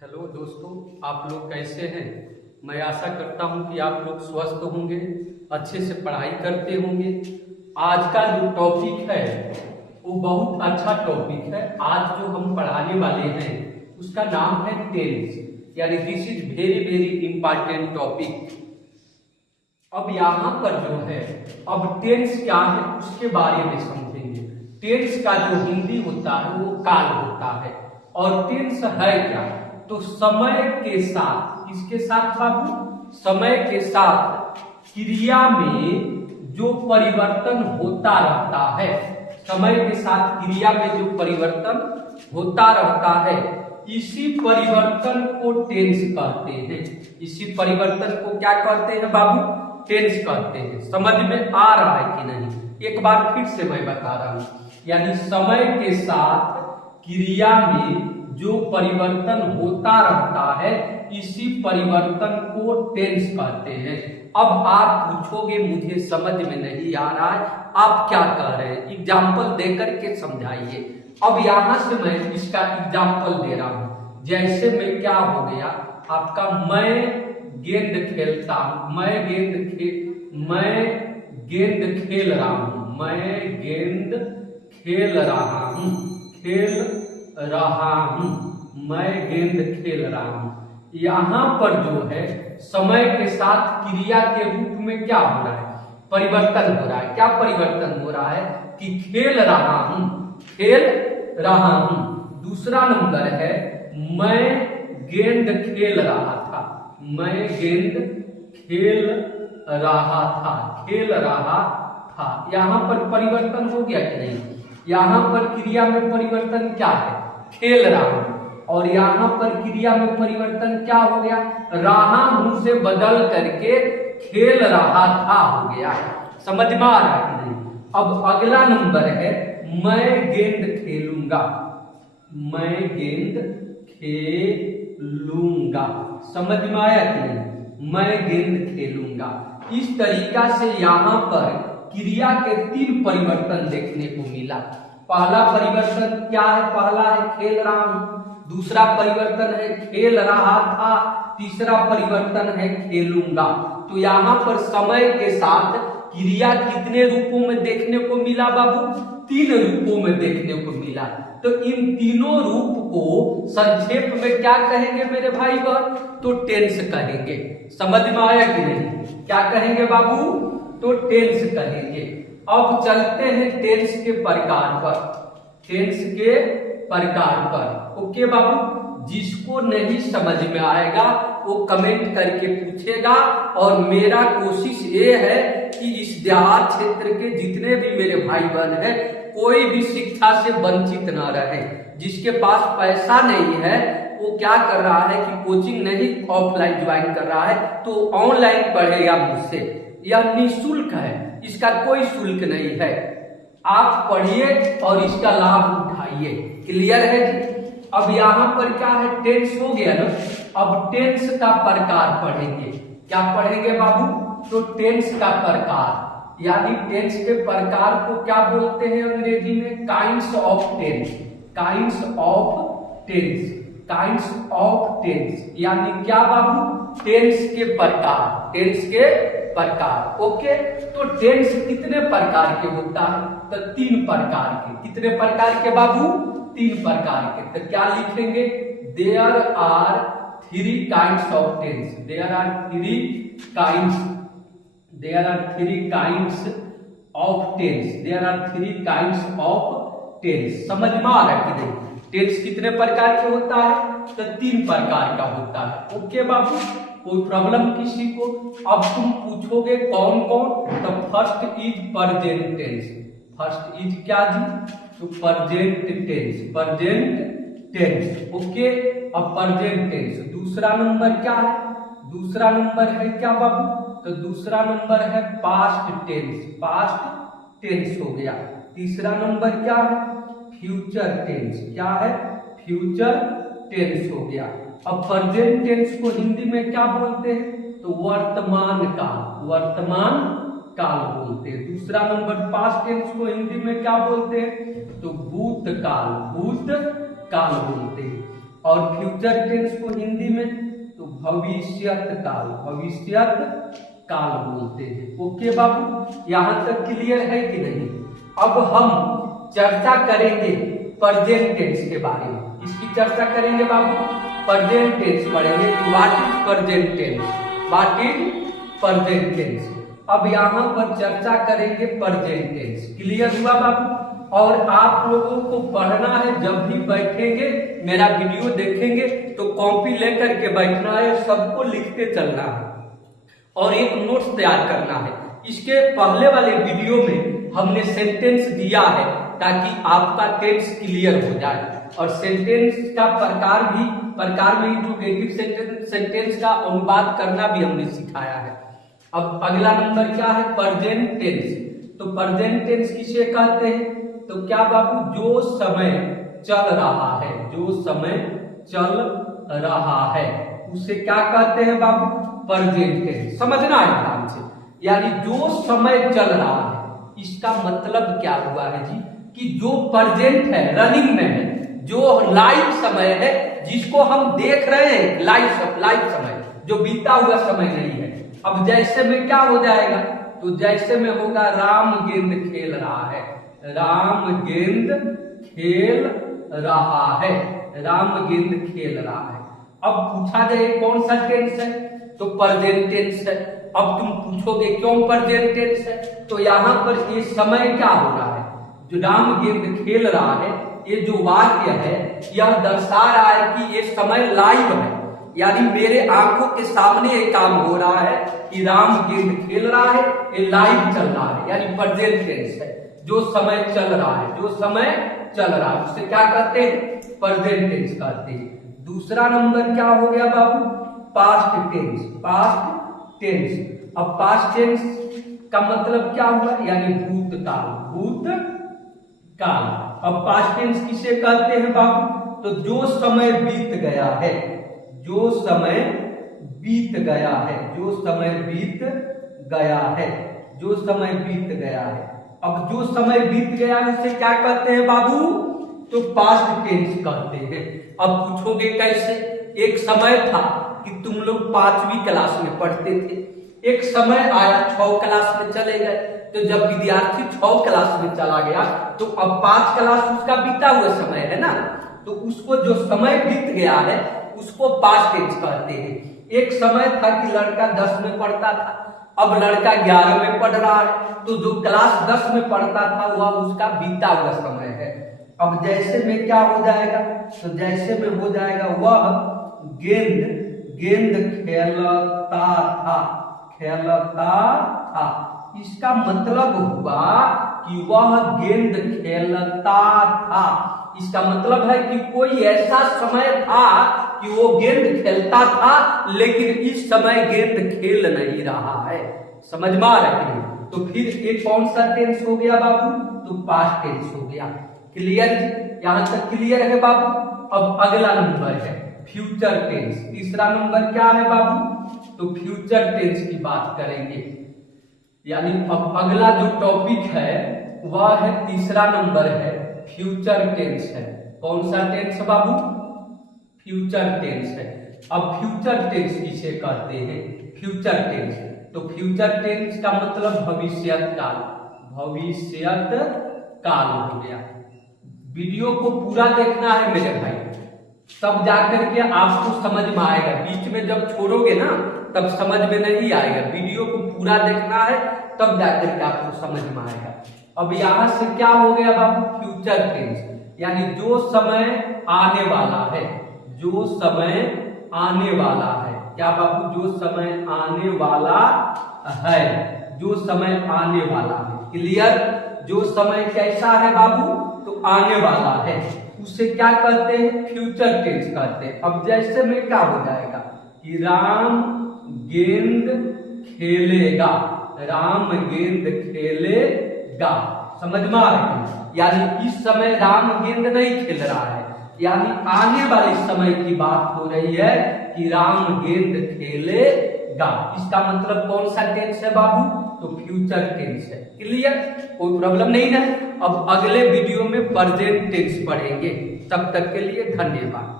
Hello दोस्तों, आप लोग कैसे हैं। मैं आशा करता हूं कि आप लोग स्वस्थ होंगे, अच्छे से पढ़ाई करते होंगे। आज का जो टॉपिक है वो बहुत अच्छा टॉपिक है। आज जो हम पढ़ाने वाले हैं उसका नाम है टेंस, यानी this is very very important topic. अब यहाँ पर जो है, अब टेंस क्या है उसके बारे में समझेंगे। टेंस का जो हिंदी होता है वो काल होता है, और टेंस है क्या, तो समय के साथ, किसके साथ बाबू, समय के साथ क्रिया में जो परिवर्तन होता रहता है, समय के साथ क्रिया में जो परिवर्तन होता रहता है, इसी परिवर्तन को टेंस कहते हैं। इसी परिवर्तन को क्या कहते हैं बाबू, टेंस कहते हैं। समझ में आ रहा है कि नहीं, एक बार फिर से मैं बता रहा हूं। यानी समय के साथ क्रिया में जो परिवर्तन होता रहता है, इसी परिवर्तन को टेंस कहते हैं। अब आप पूछोगे मुझे समझ में नहीं आ रहा है, आप क्या कह रहे हैं, एग्जाम्पल देकर के समझाइए। अब यहां से मैं इसका एग्जाम्पल दे रहा हूं। जैसे में क्या हो गया आपका, मैं गेंद खेलता हूं, मैं गेंद खेल रहा हूं, मैं गेंद खेल रहा हूं, मैं गेंद खेल रहा हूं। यहां पर जो है समय के साथ क्रिया के रूप में क्या हो रहा है, परिवर्तन हो रहा है। क्या परिवर्तन हो रहा है कि खेल रहा हूं। दूसरा नंबर है मैं गेंद खेल रहा था, मैं गेंद खेल रहा था। यहां पर परिवर्तन हो गया कि नहीं, यहां पर क्रिया में परिवर्तन क्या है, खेल रहा हूं, और यहां पर क्रिया में परिवर्तन क्या हो गया, रहा हूं से बदल करके खेल रहा था हो गया। समझ में आ रहा है कि नहीं। अब अगला नंबर है मैं गेंद खेलूंगा, मैं गेंद खेलूंगा। समझ में आया कि नहीं, मैं गेंद खेलूंगा। इस तरीका से यहां पर क्रिया के 3 परिवर्तन देखने को मिला। पहला परिवर्तन क्या है, पहला है खेल रहा हूं, दूसरा परिवर्तन है खेल रहा था, तीसरा परिवर्तन है खेलूंगा। तो यहां पर समय के साथ क्रिया कितने रूपों में देखने को मिला बाबू, 3 रूपों में देखने को मिला। तो इन तीनों रूप को संक्षेप में क्या कहेंगे मेरे भाई बहन, तो टेंस कहेंगे। समझ में आया कि नहीं, क्या कहेंगे बाबू, तो टेंस कहेंगे। अब चलते हैं टेंस के प्रकार पर, टेंस के प्रकार पर। ओके बाबू, जिसको नहीं समझ में आएगा वो कमेंट करके पूछेगा, और मेरा कोशिश ये है कि इस देहात क्षेत्र के जितने भी मेरे भाई बहन हैं, कोई भी शिक्षा से वंचित ना रहे। जिसके पास पैसा नहीं है वो क्या कर रहा है कि कोचिंग नहीं ऑफलाइन ज्वाइन कर रहा है, तो ऑनलाइन पढ़ेगा मुझसे। यह निःशुल्क है, इसका कोई शुल्क नहीं है। आप पढ़िए और इसका लाभ उठाइए। क्लियर है जी। अब यहां पर क्या है, टेंस हो गया ना। अब टेंस का प्रकार पढ़ेंगे। क्या पढ़ेंगे बाबू, तो टेंस का प्रकार, यानी टेंस के प्रकार को क्या बोलते हैं अंग्रेजी में, kinds of tense. Kinds of tense, kinds of tense, यानी क्या बाबू, टेंस के प्रकार, टेंस के प्रकार। ओके, तो टेंस कितने प्रकार के होता है, तो 3 प्रकार के। कितने प्रकार के बाबू, 3 प्रकार के। तो क्या लिखेंगे, there are 3 kinds of tense, there are 3 kinds, there are 3 kinds of tense, there are 3 kinds of tense. समझ में आ रहा है कि नहीं, टेंस कितने प्रकार के होता है, तो 3 प्रकार का होता है। ओके बाबू, कोई प्रॉब्लम किसी को। अब तुम पूछोगे कौन कौन, तो first is present tense, first is क्या जी, तो present tense, present tense. Okay, अब प्रेजेंट टेंस। दूसरा नंबर क्या है, दूसरा नंबर है क्या बाबू, तो दूसरा नंबर है पास्ट टेंस, पास्ट टेंस हो गया। तीसरा नंबर क्या है, फ्यूचर टेंस, क्या है, फ्यूचर टेंस हो गया। अब प्रेजेंट टेंस को हिंदी में क्या बोलते हैं, तो वर्तमान काल, वर्तमान काल बोलते हैं। दूसरा नंबर पास्ट टेंस को हिंदी में क्या बोलते हैं, तो भूतकाल, भूतकाल बोलते हैं। और फ्यूचर टेंस को हिंदी में तो भविष्यत काल, भविष्यत काल बोलते हैं। ओके बाबू, यहां तक क्लियर है कि नहीं? अब हम चर्चा करेंगे प्रेजेंट टेंस के बारे में। इसकी चर्चा करेंगे बाबू, प्रेजेंट टेंस पढ़ेंगे। What is present tense, what is present tense. अब यहाँ पर चर्चा करेंगे प्रेजेंट टेंस। क्लियर हुआ बाबू? और आप लोगों को पढ़ना है, जब भी बैठेंगे मेरा वीडियो देखेंगे तो कॉपी लेकर के बैठना है, सबको लिखते चलना है और एक नोट्स तैयार करना है। इसके पहले वाले वीडियो में हमने सेंटेंस दिया है ताकि आपका टेंस क्लियर हो जाए, और सेंटेंस का प्रकार में इंट्रोगेटिव सेंटेंस का अनुवाद करना भी हमने सिखाया है। अब अगला नंबर क्या है? Present tense. तो प्रेजेंट टेंस किसे कहते हैं? तो क्या बाबू, जो समय चल रहा है, जो समय चल रहा है उसे क्या कहते हैं बाबू? Present tense. समझना है ध्यान से, यानी जो समय चल रहा है, इसका मतलब क्या हुआ है जी कि जो प्रेजेंट है, रनिंग में है, जो लाइव समय है, जिसको हम देख रहे हैं, लाइव समय, जो बीता हुआ समय नहीं है। अब जैसे में क्या हो जाएगा? तो जैसे में होगा राम गेंद खेल रहा है, राम गेंद खेल रहा है, राम गेंद खेल रहा है। अब पूछा जाए कौन सा टेंस है? तो प्रेजेंट टेंस है। अब तुम पूछोगे क्यों प्रेजेंट टेंस है? तो यहाँ पर ये समय क्या हो रहा है? जो राम गेंद खेल रहा है, ये जो वाक्य है यह दर्शा रहा है कि ये समय लाइव है, यानी मेरे आंखों के सामने ये काम हो रहा है कि राम गेंद खेल रहा है, ये लाइव चल रहा है, यानी प्रेजेंट टेंस है। जो समय चल रहा है, जो समय चल रहा है उसे क्या कहते हैं? प्रेजेंट टेंस कहते हैं। दूसरा नंबर क्या हो गया बाबू? Past tense, past tense. अब पास्ट टेंस का मतलब क्या हुआ? यानी भूतकाल, भूतकाल। अब पास्ट टेंस किसे कहते हैं बाबू? तो जो समय बीत गया है, जो समय बीत गया है, जो समय बीत गया है, जो समय बीत गया है। अब जो समय बीत गया है उसे क्या कहते हैं बाबू? तो पास्ट टेंस कहते हैं। अब पूछोगे कैसे? एक समय था कि तुम लोग 5वीं क्लास में पढ़ते थे, एक समय आया 6 क्लास में चले गए, तो जब विद्यार्थी 6 क्लास में चला गया तो अब 5 क्लास उसका बीता हुआ समय है ना, तो उसको जो समय बीत गया है उसको पास्ट टेंस कहते हैं। एक समय था कि लड़का 10 में पढ़ता था, अब लड़का 11 में पढ़ रहा है, तो जो क्लास 10 में पढ़ता था वह उसका बीता हुआ समय है। अब जैसे में क्या हो जाएगा? तो जैसे में हो जाएगा वह गेंद खेलता था, खेलता था। इसका मतलब हुआ कि वह गेंद खेलता था। इसका मतलब है कि कोई ऐसा समय था कि वो गेंद खेलता था, लेकिन इस समय गेंद खेल नहीं रहा है। समझ में आ रहा है? तो फिर एक कौन सा टेंस हो गया बाबू? तो पास्ट टेंस हो गया। क्लियर? यहां तक क्लियर है बाबू? अब अगला नंबर है फ्यूचर टेंस। तीसरा नंबर क्या है बाबू? तो फ्यूचर टेंस की बात करेंगे, यानी अब अगला जो टॉपिक है वह है तीसरा नंबर है फ्यूचर टेंस है। कौन सा टेंस बाबू? फ्यूचर टेंस है। अब फ्यूचर टेंस किसे कहते हैं? Future tense. तो फ्यूचर टेंस का मतलब भविष्यत काल, भविष्यत काल हो गया। वीडियो को पूरा देखना है मेरे भाई, तब जाकर के आपको समझ में आएगा। बीच में जब छोड़ोगे ना तब समझ में नहीं आएगा। वीडियो को पूरा देखना है तब जाकर के आपको समझ में आएगा। अब यहां से क्या हो गया बाबू? फ्यूचर टेंस, यानी जो समय आने वाला है, जो समय आने वाला है। क्या बाबू? जो समय आने वाला है, जो समय आने वाला है। क्लियर? जो समय कैसा है बाबू? तो आने वाला है, उसे क्या कहते हैं? फ्यूचर टेंस कहते हैं। अब जैसे में क्या हो जाएगा कि राम गेंद खेलेगा, राम गेंद खेलेगा। समझ में आ रहा है? यानी इस समय राम गेंद नहीं खेल रहा है, यानी आने वाले समय की बात हो रही है कि राम गेंद खेलेगा। इसका मतलब कौन सा टेंस है बाबू? तो फ्यूचर टेंस है। क्लियर? कोई प्रॉब्लम नहीं है। अब अगले वीडियो में प्रेजेंट टेंस पढ़ेंगे। तब तक के लिए धन्यवाद।